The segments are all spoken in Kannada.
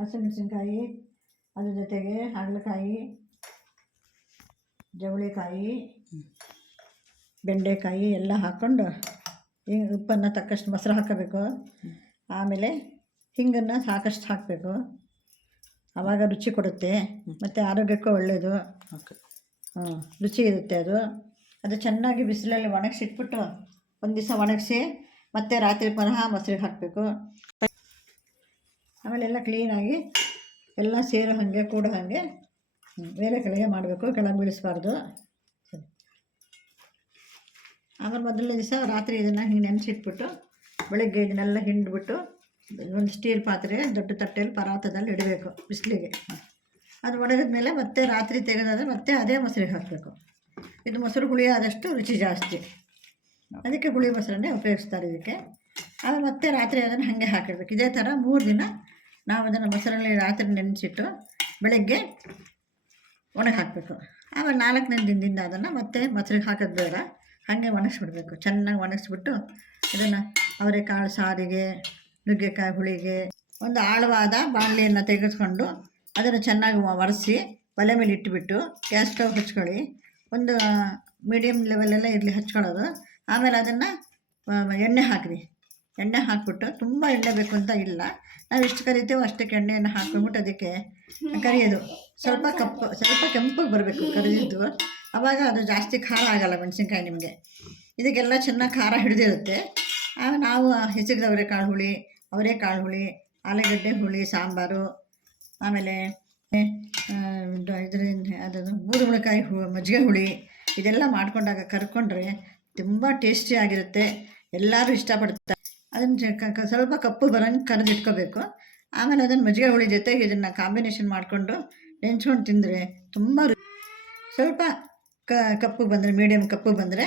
ಹಸಿಮೆಣಸಿನ್ಕಾಯಿ, ಅದ್ರ ಜೊತೆಗೆ ಹಾಗಲಕಾಯಿ, ಜವಳಿಕಾಯಿ, ಬೆಂಡೆಕಾಯಿ ಎಲ್ಲ ಹಾಕ್ಕೊಂಡು ಉಪ್ಪನ್ನು ತಕ್ಕಷ್ಟು ಮೊಸರು ಹಾಕಬೇಕು. ಆಮೇಲೆ ಹಿಂಗನ್ನು ಸಾಕಷ್ಟು ಹಾಕಬೇಕು. ಆವಾಗ ರುಚಿ ಕೊಡುತ್ತೆ ಮತ್ತು ಆರೋಗ್ಯಕ್ಕೂ ಒಳ್ಳೆಯದು. ರುಚಿ ಇರುತ್ತೆ ಅದು ಚೆನ್ನಾಗಿ ಬಿಸಿಲಲ್ಲಿ ಒಣಗಿಸಿಟ್ಬಿಟ್ಟು ಒಂದು ದಿವಸ ಒಣಗಿಸಿ ಮತ್ತೆ ರಾತ್ರಿ ಪುನಃ ಮೊಸರಿಗೆ ಹಾಕಬೇಕು. ಆಮೇಲೆ ಎಲ್ಲ ಕ್ಲೀನಾಗಿ ಎಲ್ಲ ಸೇರೋ ಹಾಗೆ ಕೂಡೋ ಹಾಗೆ ಬೇರೆ ಕೆಳಗೆ ಮಾಡಬೇಕು, ಕೆಳಗೆ ಬೀಳಿಸಬಾರ್ದು. ಆಮೇಲೆ ಮೊದಲನೇ ದಿವಸ ರಾತ್ರಿ ಇದನ್ನು ಹಿಂಗೆ ನೆನೆಸಿಟ್ಬಿಟ್ಟು ಬೆಳಗ್ಗೆ ಇದನ್ನೆಲ್ಲ ಹಿಂಡ್ಬಿಟ್ಟು ಒಂದು ಸ್ಟೀಲ್ ಪಾತ್ರೆ ದೊಡ್ಡ ತಟ್ಟೆಯಲ್ಲಿ ಪರಾತದಲ್ಲಿ ಇಡಬೇಕು ಬಿಸಿಲಿಗೆ. ಅದು ಒಣಗಿದ ಮೇಲೆ ಮತ್ತೆ ರಾತ್ರಿ ತೆಗೆದಾದರೆ ಮತ್ತೆ ಅದೇ ಮೊಸರಿಗೆ ಹಾಕಬೇಕು. ಇದು ಮೊಸರು ಹುಳಿ ಆದಷ್ಟು ರುಚಿ ಜಾಸ್ತಿ, ಅದಕ್ಕೆ ಹುಳಿ ಮೊಸರನ್ನೇ ಉಪಯೋಗಿಸ್ತಾರೆ ಇದಕ್ಕೆ. ಆಮೇಲೆ ಮತ್ತೆ ರಾತ್ರಿ ಅದನ್ನು ಹಾಗೆ ಹಾಕಿಡ್ಬೇಕು. ಇದೇ ಥರ 3 ದಿನ ನಾವು ಅದನ್ನು ಮೊಸರಲ್ಲಿ ರಾತ್ರಿ ನೆನೆಸಿಟ್ಟು ಬೆಳಗ್ಗೆ ಒಣಗಿ ಹಾಕಬೇಕು. ಆಮೇಲೆ 4ನೇ ದಿನದಿಂದ ಅದನ್ನು ಮತ್ತೆ ಮೊಸರಿಗೆ ಹಾಕೋದು ಬೇಡ, ಹಾಗೆ ಒಣಗಿಸ್ಬಿಡ್ಬೇಕು. ಚೆನ್ನಾಗಿ ಒಣಗಿಸ್ಬಿಟ್ಟು ಇದನ್ನು ಅವರೆಕಾಳು ಸಾರಿಗೆ, ನುಗ್ಗೆಕಾಯಿ ಹುಳಿಗೆ ಒಂದು ಆಳವಾದ ಬಾಣಲೆಯನ್ನು ತೆಗೆದುಕೊಂಡು ಅದನ್ನು ಚೆನ್ನಾಗಿ ಒರೆಸಿ ಒಲೆ ಮೇಲೆ ಇಟ್ಟುಬಿಟ್ಟು ಗ್ಯಾಸ್ ಸ್ಟವ್ ಹಚ್ಕೊಳ್ಳಿ. ಒಂದು ಮೀಡಿಯಮ್ ಲೆವೆಲೆಲ್ಲ ಇರಲಿ ಹಚ್ಕೊಳ್ಳೋದು. ಆಮೇಲೆ ಅದನ್ನು ಎಣ್ಣೆ ಹಾಕಿರಿ. ಎಣ್ಣೆ ಹಾಕಿಬಿಟ್ಟು ತುಂಬ ಎಣ್ಣೆ ಬೇಕು ಅಂತ ಇಲ್ಲ, ನಾವು ಎಷ್ಟು ಕರಿತೀವೋ ಅಷ್ಟಕ್ಕೆ ಎಣ್ಣೆಯನ್ನು ಹಾಕ್ಕೊಂಬಿಟ್ಟು ಅದಕ್ಕೆ ಕರಿಯೋದು. ಸ್ವಲ್ಪ ಕೆಂಪಗೆ ಬರಬೇಕು ಕರಿದಿದ್ದು, ಆವಾಗ ಅದು ಜಾಸ್ತಿ ಖಾರ ಆಗೋಲ್ಲ ಮೆಣಸಿನ್ಕಾಯಿ ನಿಮಗೆ. ಇದಕ್ಕೆಲ್ಲ ಚೆನ್ನಾಗಿ ಖಾರ ಹಿಡಿದಿರುತ್ತೆ. ನಾವು ಹೆಚ್ಚಿಗೆ ಅವರೆಕಾಳು ಹುಳಿ, ಆಲೂಗಡ್ಡೆ ಹುಳಿ ಸಾಂಬಾರು, ಆಮೇಲೆ ಇದರಿಂದ ಬೂದುಗುಣಕಾಯಿ ಮಜ್ಜಿಗೆ ಹುಳಿ ಇದೆಲ್ಲ ಮಾಡ್ಕೊಂಡಾಗ ಕರ್ಕೊಂಡ್ರೆ ತುಂಬ ಟೇಸ್ಟಿಯಾಗಿರುತ್ತೆ. ಎಲ್ಲರೂ ಇಷ್ಟಪಡ್ತಾರೆ. ಅದನ್ನು ಸ್ವಲ್ಪ ಕಪ್ಪು ಬರೋಂಗೆ ಕರೆದಿಟ್ಕೋಬೇಕು. ಆಮೇಲೆ ಅದನ್ನು ಮಜ್ಜಿಗೆ ಹುಳಿ ಜೊತೆಗೆ ಇದನ್ನು ಕಾಂಬಿನೇಷನ್ ಮಾಡಿಕೊಂಡು ನೆಂಚ್ಕೊಂಡು ತಿಂದರೆ ತುಂಬ ಸ್ವಲ್ಪ ಕಪ್ಪು ಬಂದರೆ, ಮೀಡಿಯಮ್ ಕಪ್ಪು ಬಂದರೆ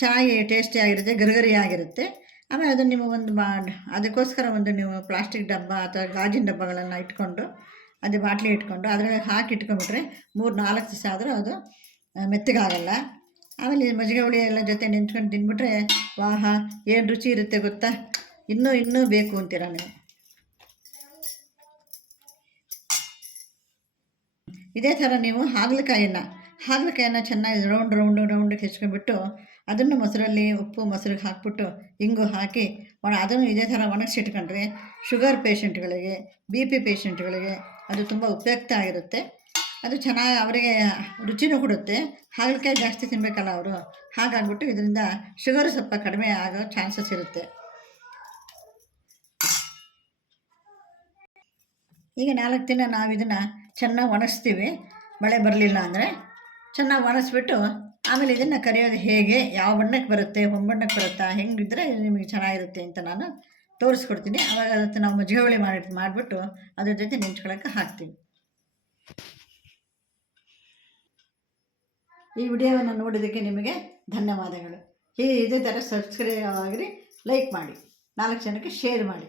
ಚೆನ್ನಾಗಿ ಟೇಸ್ಟಿಯಾಗಿರುತ್ತೆ, ಗರಿಗರಿಯಾಗಿರುತ್ತೆ. ಆಮೇಲೆ ಅದನ್ನು ನೀವು ಅದಕ್ಕೋಸ್ಕರ ನೀವು ಪ್ಲಾಸ್ಟಿಕ್ ಡಬ್ಬ ಅಥವಾ ಗಾಜಿನ ಡಬ್ಬಗಳನ್ನು ಇಟ್ಕೊಂಡು ಅದು ಬಾಟ್ಲಿ ಇಟ್ಕೊಂಡು ಅದರೊಳಗೆ ಹಾಕಿ ಇಟ್ಕೊಂಡ್ಬಿಟ್ರೆ 3-4 ದಿವಸ ಆದರೂ ಅದು ಮೆತ್ತಗಾಗಲ್ಲ. ಆಮೇಲೆ ಮಜ್ಜಿಗೆ ಹುಳಿ ಎಲ್ಲ ಜೊತೆ ನೆಂಚ್ಕೊಂಡು ತಿಂದ್ಬಿಟ್ರೆ ವಾಹ ಏನು ರುಚಿ ಇರುತ್ತೆ ಗೊತ್ತಾ. ಇನ್ನೂ ಬೇಕು ಅಂತೀರ ನೀವು. ಇದೇ ಥರ ನೀವು ಹಾಗಲಕಾಯಿಯನ್ನು ಚೆನ್ನಾಗಿ ರೌಂಡಿಗೆ ಹೆಚ್ಕೊಂಡ್ಬಿಟ್ಟು ಅದನ್ನು ಮೊಸರಲ್ಲಿ ಉಪ್ಪು ಮೊಸರಿಗೆ ಹಾಕ್ಬಿಟ್ಟು ಇಂಗು ಹಾಕಿ ಅದನ್ನು ಇದೇ ಥರ ಒಣಗಿಸಿಟ್ಕೊಂಡ್ರೆ ಶುಗರ್ ಪೇಷಂಟ್ಗಳಿಗೆ, BP ಪೇಷಂಟ್ಗಳಿಗೆ ಅದು ತುಂಬ ಉಪಯುಕ್ತ ಆಗಿರುತ್ತೆ. ಅದು ಚೆನ್ನಾಗಿ ಅವರಿಗೆ ರುಚಿನೂ ಕೊಡುತ್ತೆ. ಹಾಗಲಕಾಯಿ ಜಾಸ್ತಿ ತಿನ್ನಬೇಕಲ್ಲ ಅವರು, ಹಾಗಾಗ್ಬಿಟ್ಟು ಇದರಿಂದ ಶುಗರು ಸ್ವಲ್ಪ ಕಡಿಮೆ ಆಗೋ ಚಾನ್ಸಸ್ ಇರುತ್ತೆ. ಈಗ 4 ದಿನ ನಾವು ಇದನ್ನು ಚೆನ್ನಾಗಿ ಒಣಗಿಸ್ತೀವಿ. ಮಳೆ ಬರಲಿಲ್ಲ ಅಂದರೆ ಚೆನ್ನಾಗಿ ಒಣಗಿಸ್ಬಿಟ್ಟು ಆಮೇಲೆ ಇದನ್ನು ಕರಿಯೋದು ಹೇಗೆ, ಯಾವ ಬಣ್ಣಕ್ಕೆ ಬರುತ್ತೆ, ಹೊಂಬಣ್ಣಕ್ಕೆ ಬರುತ್ತಾ, ಹೆಂಗಿದ್ರೆ ನಿಮಗೆ ಚೆನ್ನಾಗಿರುತ್ತೆ ಅಂತ ನಾನು ತೋರಿಸ್ಕೊಡ್ತೀನಿ. ಆವಾಗ ಅದಕ್ಕೆ ನಾವು ಮಜ್ಜಿಗೆ ಹುಳಿ ಮಾಡಿಬಿಟ್ಟು ಅದ್ರ ಜೊತೆ ನೆಂಚ್ಕೊಳ್ಳೋಕ್ಕೆ ಹಾಕ್ತೀವಿ. ಈ ವಿಡಿಯೋವನ್ನು ನೋಡೋದಕ್ಕೆ ನಿಮಗೆ ಧನ್ಯವಾದಗಳು. ಇದೇ ಥರ ಸಬ್ಸ್ಕ್ರೈಬ್ ಆಗಿರಿ, ಲೈಕ್ ಮಾಡಿ, 4 ಜನಕ್ಕೆ ಶೇರ್ ಮಾಡಿ.